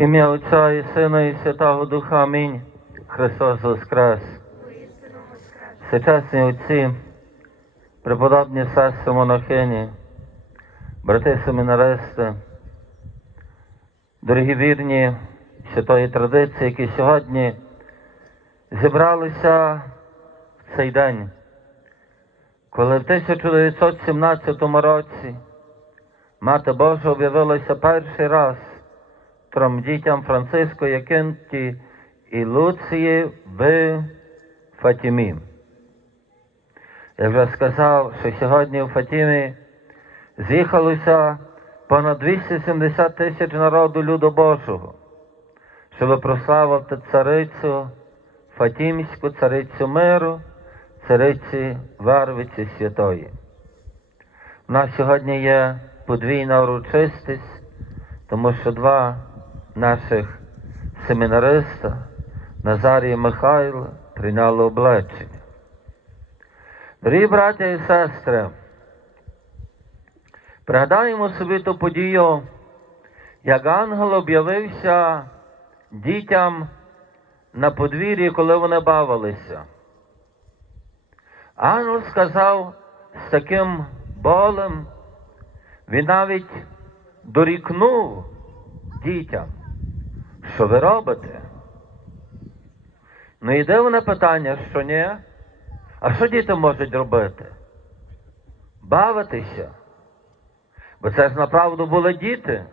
Ім'я Отця і Сина і Святого Духа. Амінь. Христос Воскрес. Всечесні отці, преподобні сестри монахині, брати семінаристи, дорогі вірні святої традиції, які сьогодні зібралися в цей день, коли в 1917 році Мати Божа об'явилася перший раз трьом дітям Франциско, Якинті і Луції в Фатімі. Я вже сказав, що сьогодні у Фатімі з'їхалося понад 270 тисяч народу люду Божого, щоб прославити царицю, Фатімську, царицю миру, цариці Варвиці Святої. У нас сьогодні є подвійна урочистість, тому що два наших семінариста, Назарій і Михайло, прийняли облечення. Дорогі браття і сестри, пригадаємо собі ту подію, як ангел об'явився дітям на подвір'ї, коли вони бавилися. Ангел сказав з таким болем, він навіть дорікнув дітям, що ви робите. Ну і дивне питання, що ні? А що діти можуть робити? Бавитися. Бо це ж направду були діти.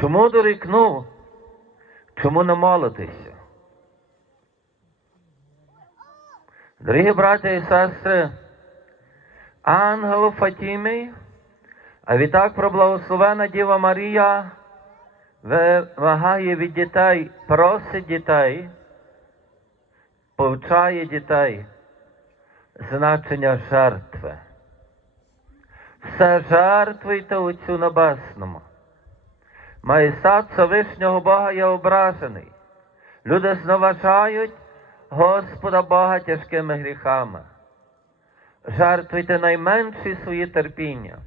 Чому дорікнув? Чому не молитися? Дорогі браття і сестри, ангелу Фатімі, а відтак проблагословена Діва Марія вимагає від дітей, просить дітей, повчає дітей значення жертви. Все жертвуйте Отцю Небесному. Маєстат Всевишнього Бога є ображений. Люди зневажають Господа Бога тяжкими гріхами. Жертвуйте найменші свої терпіння.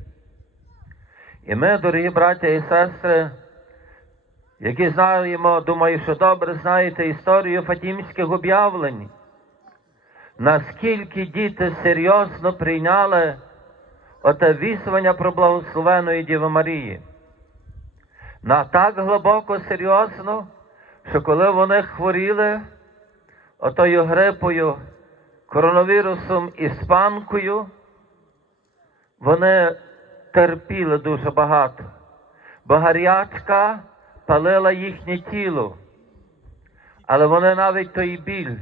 І ми, дорогі браття і сестри, які знаємо, думаю, що добре знаєте історію Фатімських об'явлень, наскільки діти серйозно прийняли оте вісування про благословеної Діви Марії. На так глибоко серйозно, що коли вони хворіли отою грипою, коронавірусом і спанкою, вони терпіли дуже багато, бо гарячка палила їхнє тіло, але вони навіть той біль,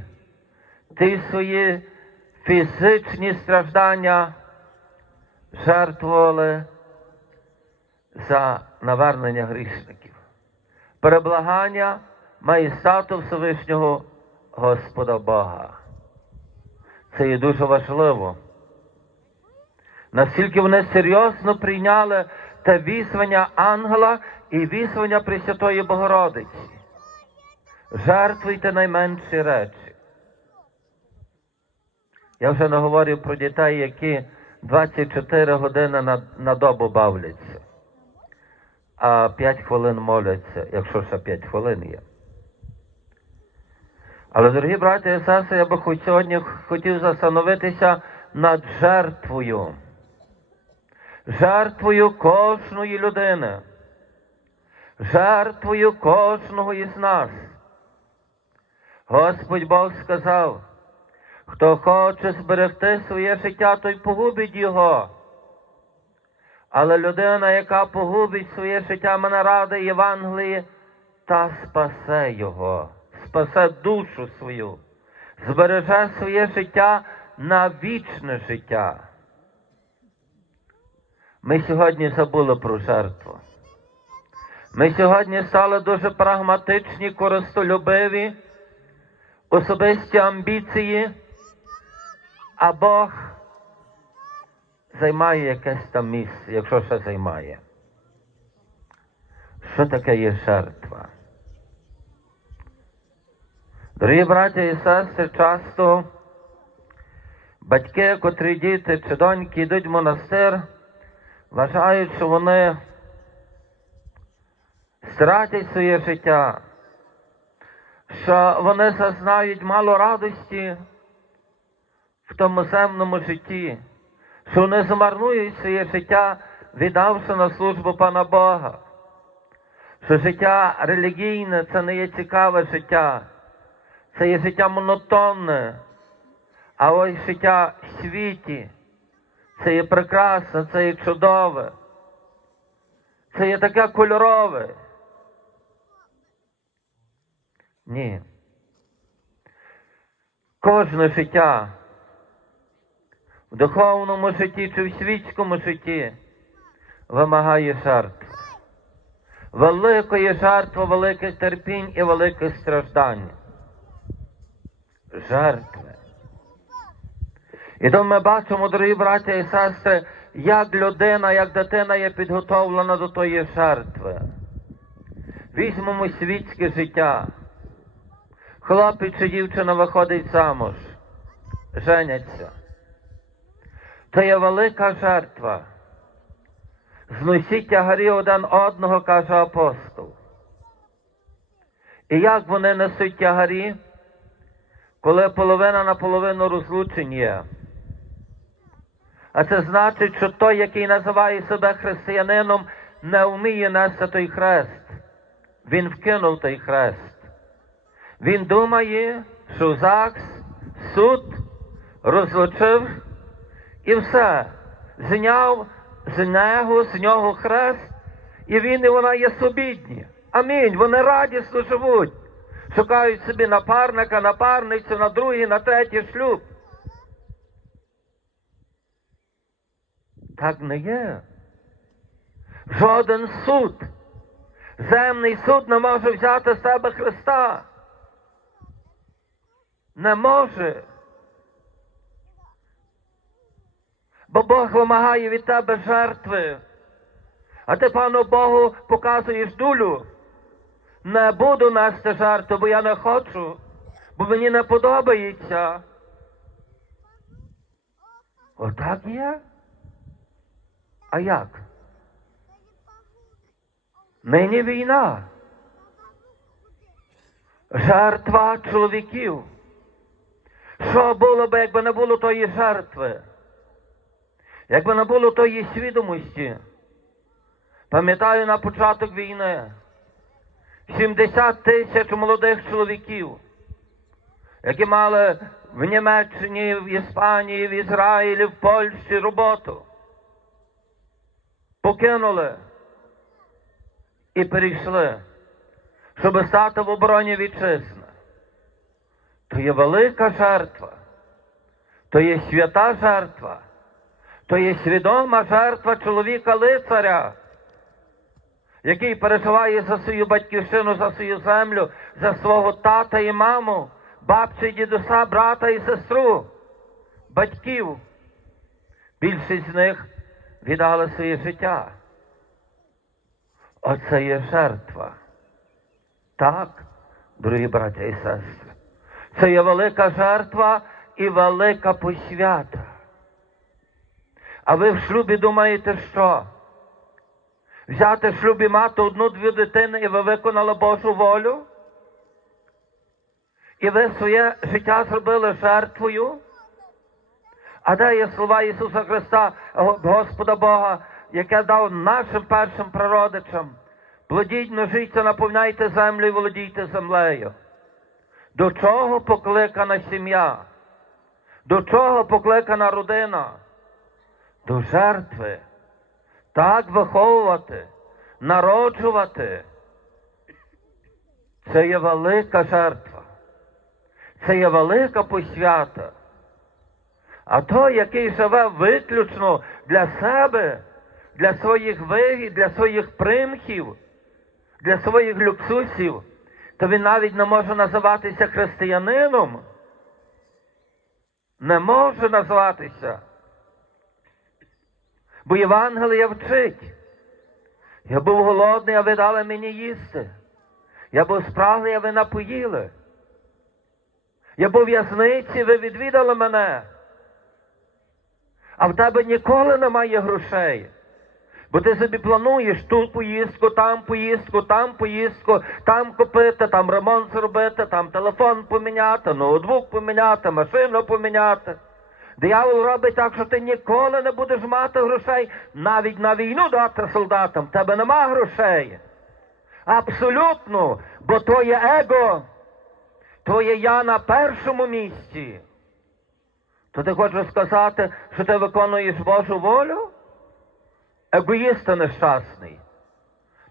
ті свої фізичні страждання жертвували за навернення грішників, переблагання маєстату Всевишнього Господа Бога. Це є дуже важливо. Наскільки вони серйозно прийняли те візвання ангела і візвання Пресвятої Богородиці. Жертвуйте найменші речі. Я вже не говорю про дітей, які 24 години на, на добу бавляться, а 5 хвилин моляться, якщо ще 5 хвилин є. Але, дорогі браті і сестри, я би хоч сьогодні хотів застановитися над жертвою. Жертвою кожної людини. Жертвою кожного із нас. Господь Бог сказав, хто хоче зберегти своє життя, той погубить його. Але людина, яка погубить своє життя, мене ради Євангелії, та спасе його спасе душу свою, збереже своє життя на вічне життя. Ми сьогодні забули про жертву. Ми сьогодні стали дуже прагматичні, користолюбиві, особисті амбіції, а Бог займає якесь там місце, якщо ще займає. Що таке є жертва? Дорогі браття і сестри, часто батьки, котрі діти чи доньки йдуть в монастир, вважають, що вони стратять своє життя, що вони зазнають мало радості в тому земному житті, що вони замарнують своє життя, віддавши на службу Пана Бога. Що життя релігійне це не є цікаве життя, це є життя монотонне, а ось життя світі, це є прекрасне, це є чудове, це є таке кольорове. Ні. Кожне життя в духовному житті чи в світському житті вимагає жертв. Великої жертви, великих терпінь і великих страждань. Жертви. І тому ми бачимо, дорогі браття і сестри, як людина, як дитина є підготовлена до тої жертви. Візьмемо світське життя. Хлопець чи дівчина виходить замуж, женяться. Це є велика жертва. Зносіть тягарі один одного, каже апостол. І як вони несуть тягарі, коли половина на половину розлучень є? А це значить, що той, який називає себе християнином, не вміє нести той хрест. Він вкинув той хрест. Він думає, що ЗАГС, суд розлучив і все. Зняв з нього, з нього хрест, і він і вона є собідні. Амінь. Вони радісно живуть. Шукають собі напарника, напарницю, на другий, на третій шлюб. Так не є. Жоден суд. Земний суд не може взяти з себе Христа. Не може. Бо Бог вимагає від тебе жертви. А ти, пану Богу, показуєш дулю. Не буду нести жертву, бо я не хочу, бо мені не подобається. Отак є? А як? Нині війна. Жертва чоловіків. Що було б, якби не було тої жертви? Якби не було тої свідомості? Пам'ятаю на початок війни 70 тисяч молодих чоловіків, які мали в Німеччині, в Іспанії, в Ізраїлі, в Польщі роботу. Покинули і перейшли, щоб стати в обороні вітчизни. То є велика жертва, то є свята жертва, то є свідома жертва чоловіка лицаря, який переживає за свою батьківщину, за свою землю, за свого тата і маму, бабцю, і дідуся, брата і сестру, батьків. Більшість з них віддали своє життя. Оце є жертва. Так, дорогі браття і сестри. Це є велика жертва і велика посвята. А ви в шлюбі думаєте, що? Взяти в шлюбі мати одну-дві дитини і ви виконали Божу волю? І ви своє життя зробили жертвою? А де є слова Ісуса Христа, Господа Бога, яке дав нашим першим прародичам? Плодіть, множіться, наповняйте землю і володійте землею. До чого покликана сім'я? До чого покликана родина? До жертви. Так виховувати, народжувати. Це є велика жертва. Це є велика посвята. А той, який живе виключно для себе, для своїх вигід, для своїх примхів, для своїх люксусів, то він навіть не може називатися християнином. Не може назватися. Бо Євангелія вчить. Я був голодний, а ви дали мені їсти. Я був спраглий, а ви напоїли. Я був в'язниці, ви відвідали мене. А в тебе ніколи немає грошей. Бо ти собі плануєш ту поїздку, там поїздку, там поїздку, там купити, там ремонт зробити, там телефон поміняти, ноутбук поміняти, машину поміняти. Диявол робить так, що ти ніколи не будеш мати грошей, навіть на війну дати солдатам. В тебе нема грошей. Абсолютно, бо то є его, то є я на першому місці. То ти хочеш сказати, що ти виконуєш Божу волю? Егоїст нещасний.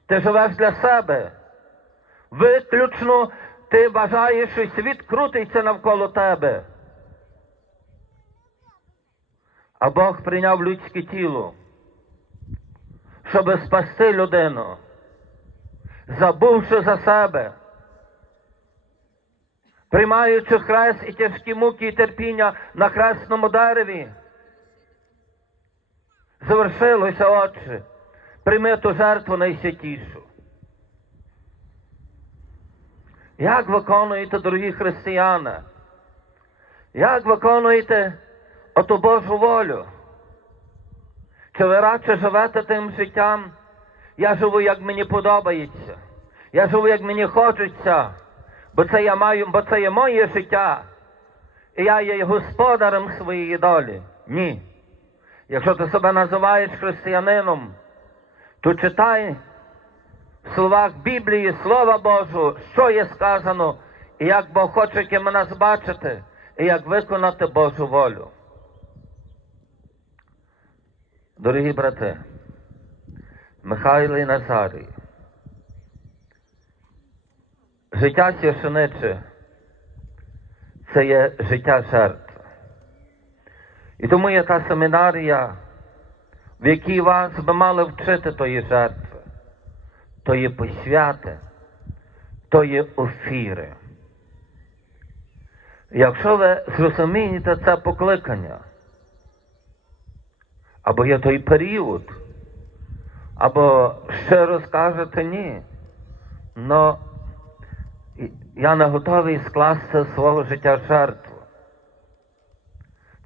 Ти живеш для себе. Виключно ти бажаєш, що світ крутиться навколо тебе. А Бог прийняв людське тіло, щоб спасти людину, забувши за себе, приймаючи хрест і тяжкі муки і терпіння на хресному дереві. Завершилося, Отче, прийми ту жертву найсвятішу. Як виконуєте, дорогі християни? Як виконуєте оту Божу волю? Чи ви радше живете тим життям? Я живу, як мені подобається. Я живу, як мені хочеться, бо це я маю, бо це є моє життя. І я є господарем своєї долі. Ні. Якщо ти себе називаєш християнином, то читай в словах Біблії Слова Божого, що є сказано, і як Бог хоче ким нас бачити, і як виконати Божу волю. Дорогі брати, Михайло і Назарій, життя священиче – це є життя жертв. І тому є та семінарія, в якій вас би мали вчити тої жертви, тої посвяти, тої офіри. Якщо ви зрозумієте це покликання, або є той період, або щиро скажете ні, но я не готовий скласти свого життя жертву.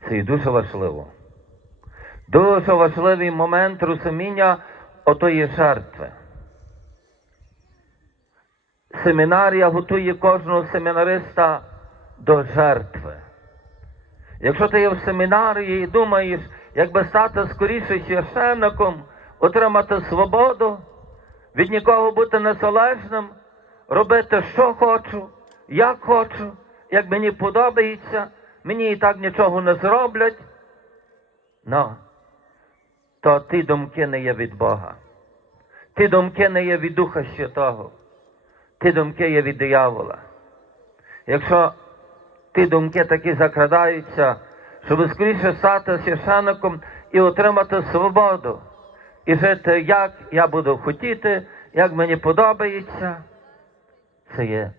Це і дуже важливо. Дуже важливий момент розуміння отої жертви. Семінарія готує кожного семінариста до жертви. Якщо ти є в семінарії і думаєш, як би стати скоріше священником, отримати свободу, від нікого бути незалежним, робити, що хочу, як хочу, як мені подобається, мені і так нічого не зроблять. Ну, то ті думки не є від Бога. Ті думки не є від Духа Святого. Ті думки є від диявола. Якщо ті думки такі закрадаються, щоб скоріше стати священником і отримати свободу, і жити, як я буду хотіти, як мені подобається, це є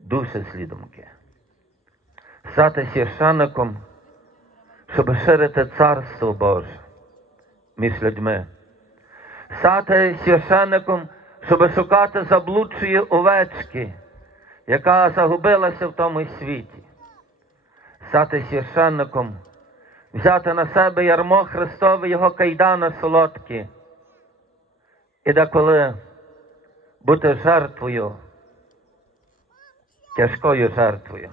дуже злі думки. Стати священником, щоб ширити царство Боже між людьми. Стати священником, щоб шукати заблудшої овечки, яка загубилася в тому світі. Стати священником, взяти на себе ярмо Христове Його кайдана солодкі, і деколи бути жертвою, тяжкою жертвою.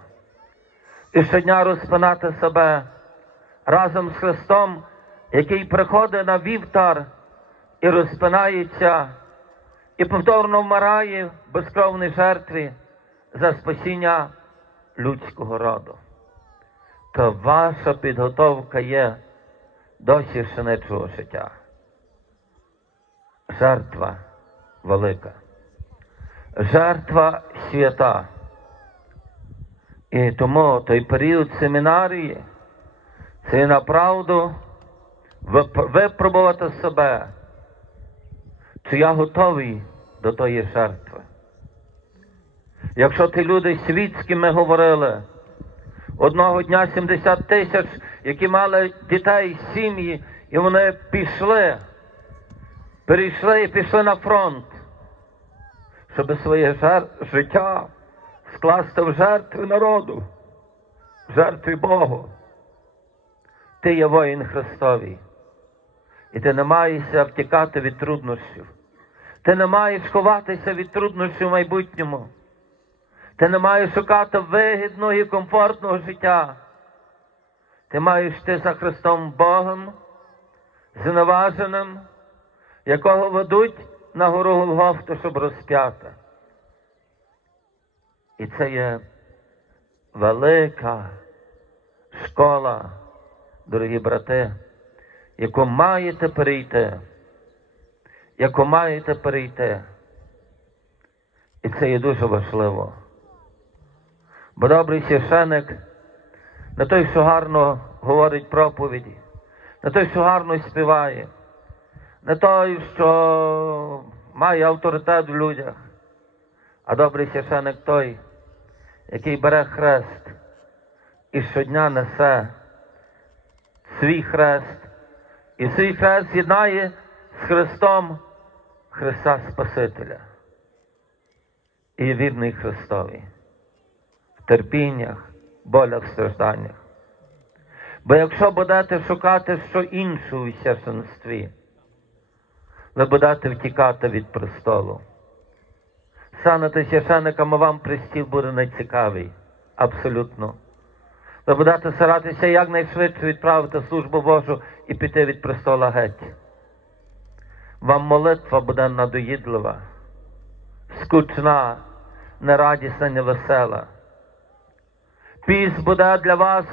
І щодня розпинати себе разом з Христом, який приходить на вівтар і розпинається, і повторно вмирає в безкровній жертві за спасіння людського роду. То ваша підготовка є до священичого життя. Жертва велика, жертва свята. І тому той період семінарії це направду випробувати себе, чи я готовий до тої жертви. Якщо ті люди світські ми говорили, одного дня 70 тисяч, які мали дітей, сім'ї, і вони пішли, перейшли і пішли на фронт, щоб своє життя скласти в жертви народу, в жертви Богу. Ти є воїн Христовий. І ти не маєшся втікати від труднощів. Ти не маєш ховатися від труднощів в майбутньому. Ти не маєш шукати вигідного і комфортного життя. Ти маєш йти за Христом Богом, зневаженим, якого ведуть на гору Голгофту, щоб розп'яти. І це є велика школа, дорогі брати, яку маєте перейти, яку маєте перейти. І це є дуже важливо. Бо добрий священик не той, що гарно говорить проповіді, не той, що гарно співає, не той, що має авторитет в людях, а добрий священик той, який бере хрест і щодня несе свій хрест, і свій хрест з'єднає з Христом Христа Спасителя. І вірний Христові в терпіннях, болях, стражданнях. Бо якщо будете шукати що інше у священстві, ви будете втікати від престолу. Станете священниками, вам престіл буде нецікавий. Абсолютно. Ви будете старатися якнайшвидше відправити службу Божу і піти від престола геть. Вам молитва буде надоїдлива, скучна, нерадісна, невесела. Піс буде для вас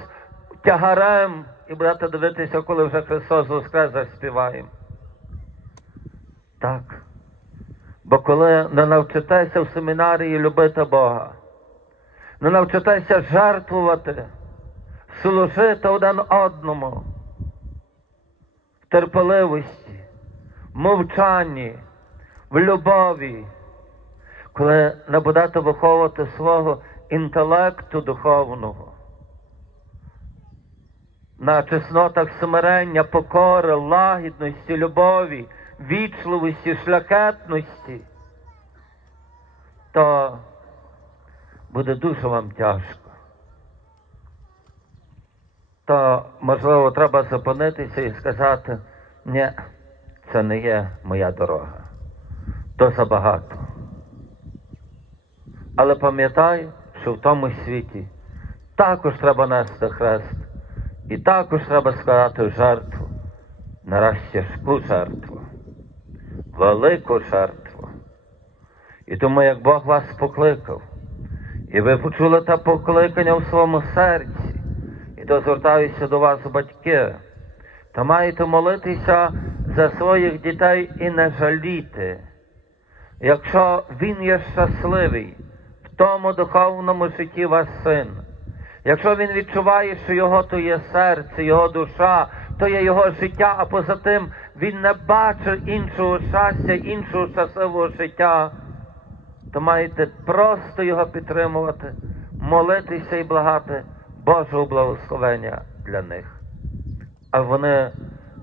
тягарем і будете дивитися, коли вже Христос воскрес заспіваємо. Так. Бо коли не навчитеся в семінарії любити Бога, не навчитеся жертвувати, служити один одному в терпеливості, мовчанні, в любові, коли не будете виховувати свого інтелекту духовного, на чеснотах смирення, покори, лагідності, любові, вічливості, шляхетності, то буде дуже вам тяжко. То, можливо, треба зупинитися і сказати, ні, це не є моя дорога. То забагато. Але пам'ятай, що в тому світі також треба нести хрест, і також треба складати жертву, тяжку жертву, велику жертву. І тому, як Бог вас покликав, і ви почули те покликання в своєму серці, і то звертаюся до вас, батьки, то маєте молитися за своїх дітей і не жаліти. Якщо він є щасливий в тому духовному житті ваш син, якщо він відчуває, що його то є серце, його душа, то є його життя, а поза тим він не бачить іншого щастя, іншого щасливого життя, то маєте просто його підтримувати, молитися і благати Божого благословення для них. А вони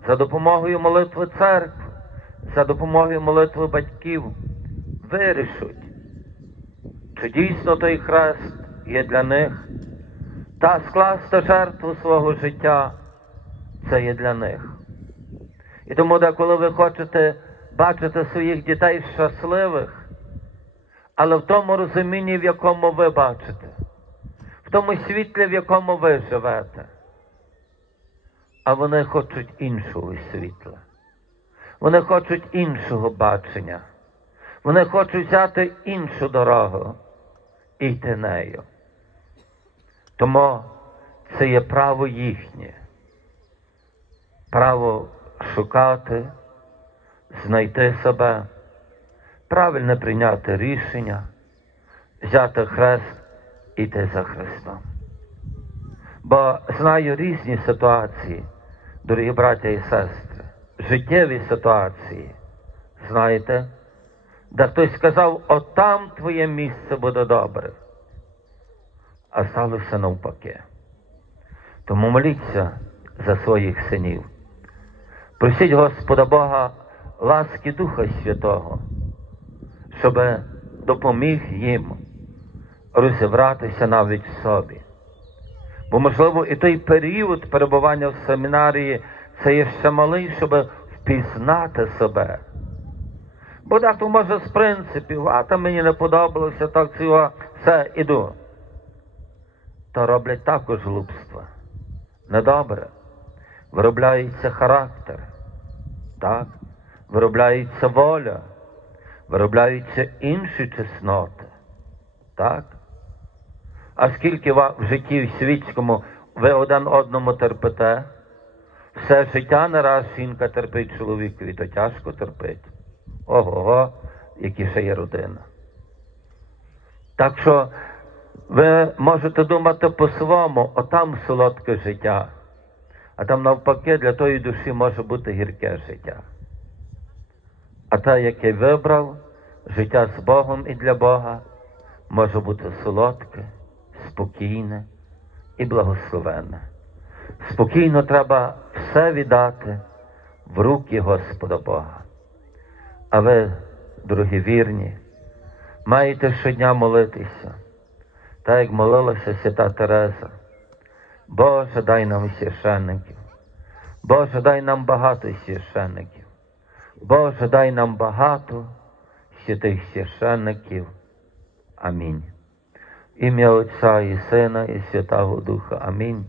за допомогою молитви церкви, за допомогою молитви батьків вирішуть, чи дійсно той хрест є для них, та скласти жертву свого життя це є для них. І тому, коли ви хочете бачити своїх дітей щасливих, але в тому розумінні, в якому ви бачите, в тому світлі, в якому ви живете, а вони хочуть іншого світла. Вони хочуть іншого бачення. Вони хочуть взяти іншу дорогу і йти нею. Тому це є право їхнє. Право шукати, знайти себе, правильно прийняти рішення, взяти хрест і йти за Христом. Бо знаю різні ситуації, дорогі браття і сестри, життєві ситуації, знаєте, де хтось сказав, от твоє місце буде добре, а сталося навпаки. Тому моліться за своїх синів. Просіть Господа Бога ласки Духа Святого, щоб допоміг їм розібратися навіть в собі. Бо, можливо, і той період перебування в семінарії це є ще малий, щоб в пізнати себе. Бо дехто може з принципів, а там мені не подобалося, так цього, все, іду. То роблять також глупства. Недобре. Виробляється характер. Так? Виробляється воля, виробляються інші чесноти. Так? А скільки в житті світському ви один одному терпите? Все життя не раз жінка терпить чоловікові, то тяжко терпить. Ого, які ще є родина. Так що ви можете думати по-своєму, отам солодке життя, а там навпаки для тої душі може бути гірке життя. А те, яке вибрав, життя з Богом і для Бога, може бути солодке, спокійне і благословенне. Спокійно треба все віддати в руки Господа Бога. А ви, дорогі вірні, маєте щодня молитися, так як молилася свята Тереза. Боже, дай нам священників. Боже, дай нам багато священників. Боже, дай нам багато святих священників. Амінь. Ім'я Отця і Сина, і Святого Духа. Амінь.